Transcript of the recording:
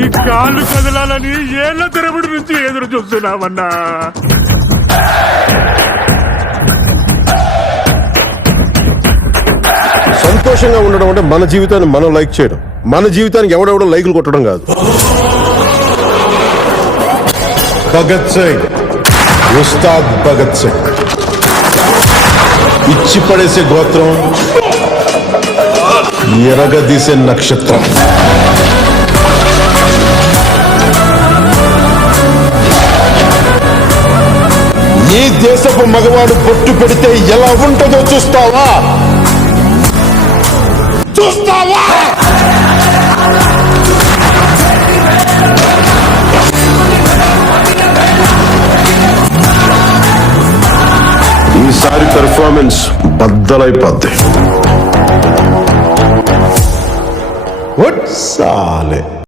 ఈ కాళ్ళు కదలాలని ఏళ్ల తరబడి నుంచి ఎదురు చూస్తున్నామన్నా. సంతోషంగా ఉండడం అంటే మన జీవితాన్ని మనం లైక్ చేయడం, మన జీవితానికి ఎవడెవడో లైకులు కొట్టడం కాదు. భగత్ సింగ్, ఉస్తాద్ భగత్ సింగ్ ఇచ్చి పడేసే గోత్రం, ఎరగదీసే నక్షత్రం. ఈ దేశపు మగవాడు బొట్టు పెడితే ఎలా ఉంటుందో చూస్తావా? ఈసారి పెర్ఫార్మెన్స్ బద్దలైపోద్ది. సాలే